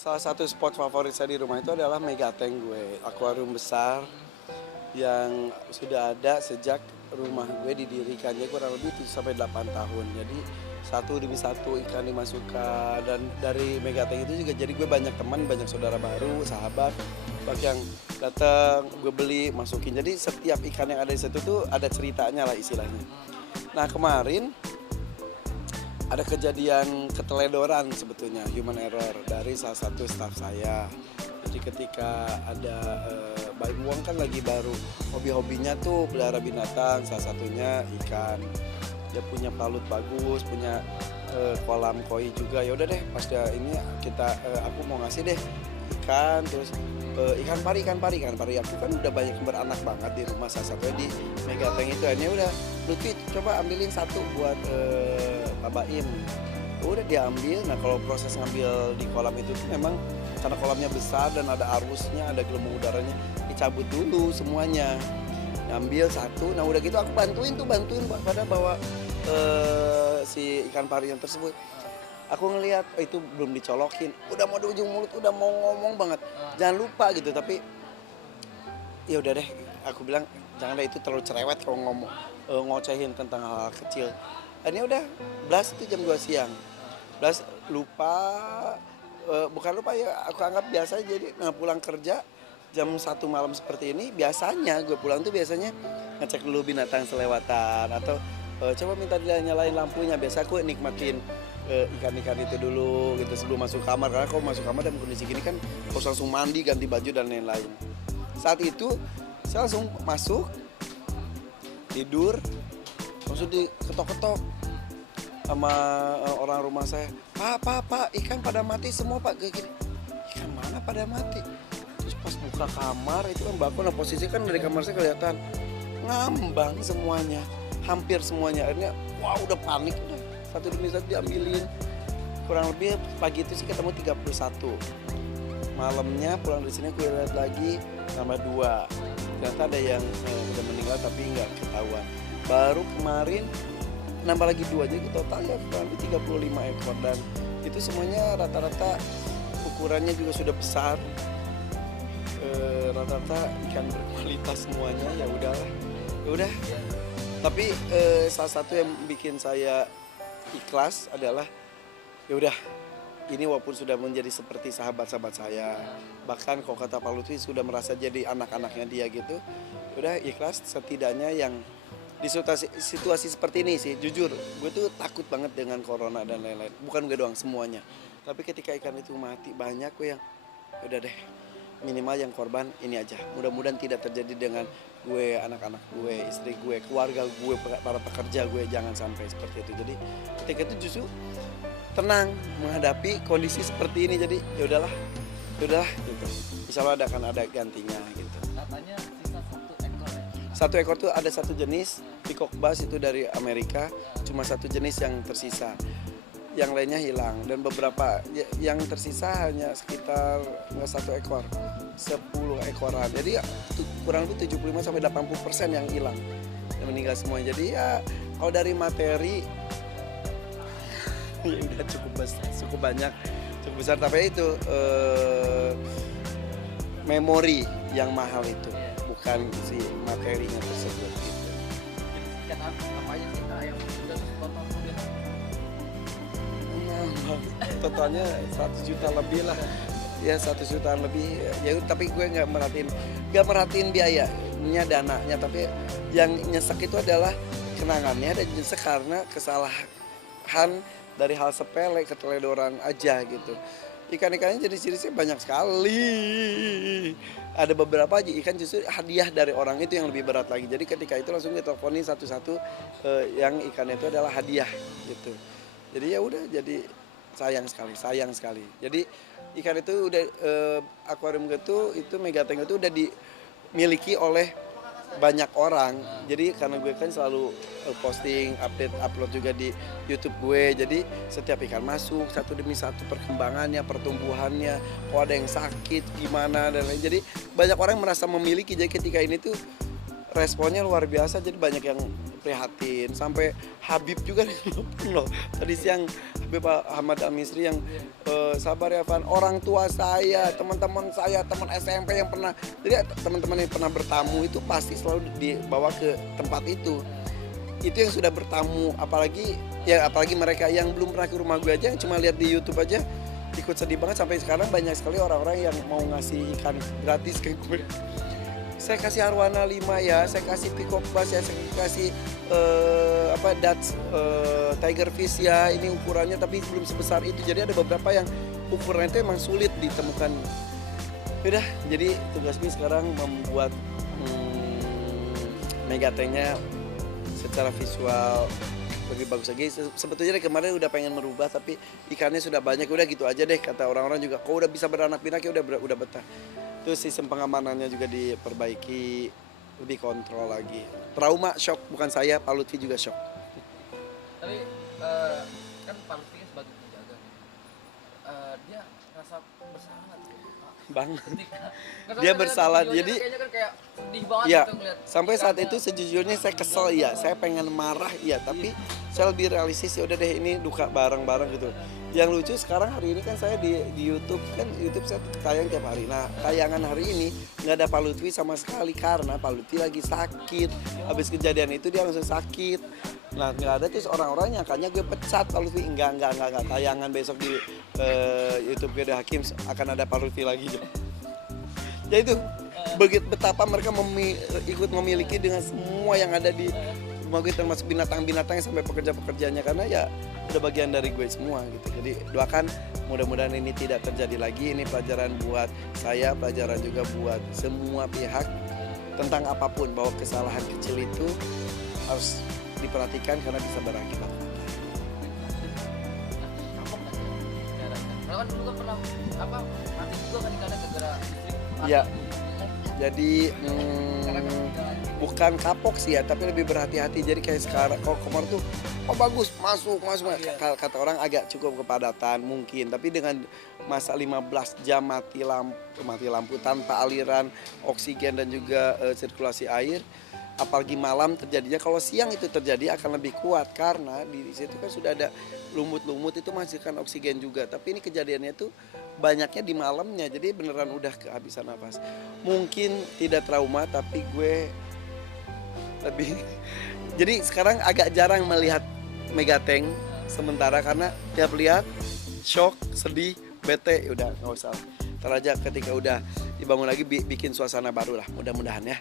Salah satu spot favorit saya di rumah itu adalah Megatank gue, akuarium besar yang sudah ada sejak rumah gue didirikannya kurang lebih 7 sampai 8 tahun. Jadi satu demi satu ikan dimasukkan dan dari Megatank itu juga jadi gue banyak teman, banyak saudara baru, sahabat, bak yang datang gue beli masukin. Jadi setiap ikan yang ada di situ tuh ada ceritanya lah istilahnya. Nah kemarin ada kejadian keteledoran sebetulnya, human error dari salah satu staff saya. Jadi ketika ada Baim Wong kan lagi baru hobi-hobinya tuh pelihara binatang, salah satunya ikan. Dia punya palut bagus, punya kolam koi juga. Ya udah deh, pas dia ini kita aku mau ngasih deh ikan, terus ikan pari aku kan udah banyak beranak banget di rumah, salah satunya di Megatank itu. Akhirnya udah Lutfi coba ambilin satu buat Pak Baim. Udah diambil. Nah kalau proses ngambil di kolam itu tuh memang karena kolamnya besar dan ada arusnya, ada gelembung udaranya, dicabut dulu semuanya. Ngambil satu, nah udah gitu aku bantuin pada bawa si ikan pari yang tersebut. Aku ngelihat itu belum dicolokin, udah mau di ujung mulut, udah mau ngomong banget, jangan lupa gitu. Tapi ya udah deh, aku bilang jangan deh, itu terlalu cerewet kalau ngomong ngocehin tentang hal-hal kecil. Ini udah Blas itu jam 2 siang, Blas lupa, bukan lupa ya, aku anggap biasa. Jadi pulang kerja jam 1 malam seperti ini, biasanya gue pulang tuh biasanya ngecek dulu binatang selewatan atau coba minta dia nyalain lampunya. Biasa aku nikmatin ikan-ikan itu dulu gitu sebelum masuk kamar, karena kalau masuk kamar dalam kondisi gini kan harus langsung mandi, ganti baju dan lain-lain. Saat itu saya langsung masuk tidur, langsung diketok-ketok sama orang rumah saya. Pak, ikan pada mati semua Pak. Kayak gini, ikan mana pada mati? Terus pas buka kamar itu kan bakul, nah posisi kan dari kamar saya kelihatan ngambang semuanya, hampir semuanya. Akhirnya wah udah panik, udah satu demi satu diambilin. Kurang lebih pagi itu sih ketemu 31. Malamnya pulang dari sini aku lihat lagi tambah 2. Ternyata ada yang udah meninggal tapi nggak ketahuan. Baru kemarin nambah lagi 2, jadi total ya kurang lebih 35 ekor. Dan itu semuanya rata-rata ukurannya juga sudah besar. Rata-rata ikan berkualitas semuanya. Ya udah. Tapi salah satu yang bikin saya ikhlas adalah ya udah, ini walaupun sudah menjadi seperti sahabat-sahabat saya, bahkan kalau kata Pak Lutfi sudah merasa jadi anak-anaknya dia gitu. Udah ikhlas, setidaknya yang di situasi seperti ini sih, jujur gue tuh takut banget dengan corona dan lain-lain. Bukan gue doang, semuanya. Tapi ketika ikan itu mati, banyak gue yang udah deh, minimal yang korban ini aja. Mudah-mudahan tidak terjadi dengan gue, anak-anak gue, istri gue, keluarga gue, para pekerja gue, jangan sampai seperti itu. Jadi ketika itu justru tenang menghadapi kondisi seperti ini. Jadi ya udahlah gitu. Insya Allah akan ada gantinya gitu. Katanya sisa 1 ekor ya? 1 ekor tuh ada 1 jenis peacock bass, itu dari Amerika, cuma 1 jenis yang tersisa. Yang lainnya hilang, dan beberapa yang tersisa hanya sekitar 1 ekor, 10 ekoran. Jadi ya, kurang lebih 75 sampai 80% yang hilang, yang meninggal semua. Jadi ya kalau dari materi ya udah cukup banyak, cukup besar. Tapi itu memori yang mahal itu, bukan si materinya tersebut gitu. Jadi ikan apa aja sih Kak yang udah potong dia? Totalnya 100 juta lebih lah, ya 100 jutaan lebih ya. Tapi gue nggak merhatiin biayanya, dananya. Tapi yang nyesek itu adalah kenangannya, dan nyesek karena kesalahan dari hal sepele, keteledoran aja gitu. Ikan-ikannya jenis-jenisnya banyak sekali. Ada beberapa aja ikan justru hadiah dari orang itu yang lebih berat lagi. Jadi ketika itu langsung diteleponin satu-satu yang ikannya itu adalah hadiah gitu. Jadi ya udah, jadi sayang sekali. Jadi ikan itu udah akuarium itu Megatank itu udah dimiliki oleh banyak orang. Jadi karena gue kan selalu posting, upload juga di YouTube gue. Jadi setiap ikan masuk satu demi satu, perkembangannya, pertumbuhannya, kalau ada yang sakit gimana dan lain. Jadi banyak orang merasa memiliki. Jadi ketika ini tuh responnya luar biasa. Jadi banyak yang prihatin. Sampai Habib juga nelfon loh tadi siang, Habib Ahmad Al-Misri yang sabar ya Van, orang tua saya, teman-teman saya, teman SMP yang pernah, jadi teman-teman yang pernah bertamu itu pasti selalu dibawa ke tempat itu yang sudah bertamu, apalagi mereka yang belum pernah ke rumah gue aja, yang cuma lihat di YouTube aja ikut sedih banget. Sampai sekarang banyak sekali orang-orang yang mau ngasih ikan gratis ke gue. Saya kasih arwana 5 ya, saya kasih peacock bass ya, saya kasih Dutch tiger fish ya, ini ukurannya tapi belum sebesar itu. Jadi ada beberapa yang ukurannya itu emang sulit ditemukan. Udah, jadi tugas gue sekarang membuat megatengnya secara visual lebih bagus lagi. Sebetulnya dari kemarin udah pengen merubah, tapi ikannya sudah banyak, udah gitu aja deh kata orang-orang juga. Kok udah bisa beranak pinak ya udah betah. Terus sistem pengamanannya juga diperbaiki, lebih kontrol lagi. Trauma shock bukan saya, Pak Lutfi juga shock. Tapi kan Pak Lutfi sebagai penjaga, dia rasa bersalah nggak tuh? Bang, Ketika- dia kan bersalah, videonya jadi kayaknya kan kayak sedih banget ya, gitu ngeliat sampai saat ikannya. itu sejujurnya saya kesel ya, saya pengen marah ya, tapi saya lebih realistis, ya udah deh ini duka bareng-bareng gitu. Yang lucu sekarang hari ini kan saya di YouTube, kan YouTube saya tayang tiap hari. Nah, tayangan hari ini nggak ada Pak Lutfi sama sekali karena Pak Lutfi lagi sakit. Habis kejadian itu dia langsung sakit. Nah, nggak ada, terus orang-orang nyangkanya gue pecat Pak Lutfi. Enggak, tayangan besok di YouTube gue Hakim akan ada Pak Lutfi lagi. Ya itu, begitu betapa mereka ikut memiliki dengan semua yang ada di rumah gue, termasuk binatang-binatangnya sampai pekerja-pekerjanya, karena ya udah bagian dari gue semua gitu. Jadi doakan mudah-mudahan ini tidak terjadi lagi. Ini pelajaran buat saya, pelajaran juga buat semua pihak tentang apapun, bahwa kesalahan kecil itu harus diperhatikan karena bisa berakibat. Kapok nggak sih? Karena kan dulu kan pernah mati juga kan ikannya gara-gara listrik mati. Iya. Jadi Sekarang kan udah bukan kapok sih ya, tapi lebih berhati-hati. Jadi kayak sekarang kalau kemarin tuh bagus masuk. Kata orang agak cukup kepadatan mungkin, tapi dengan masa 15 jam mati lampu tanpa aliran oksigen dan juga sirkulasi air, apalagi malam terjadinya. Kalau siang itu terjadi akan lebih kuat karena di situ kan sudah ada lumut-lumut itu menghasilkan oksigen juga. Tapi ini kejadiannya tuh banyaknya di malamnya, jadi beneran udah kehabisan nafas. Mungkin tidak trauma, tapi gue lebih jadi sekarang agak jarang melihat megateng sementara karena tiap lihat shock, sedih, bete, udah nggak usah. Ntar aja ketika udah dibangun lagi bikin suasana baru lah, mudah-mudahan ya.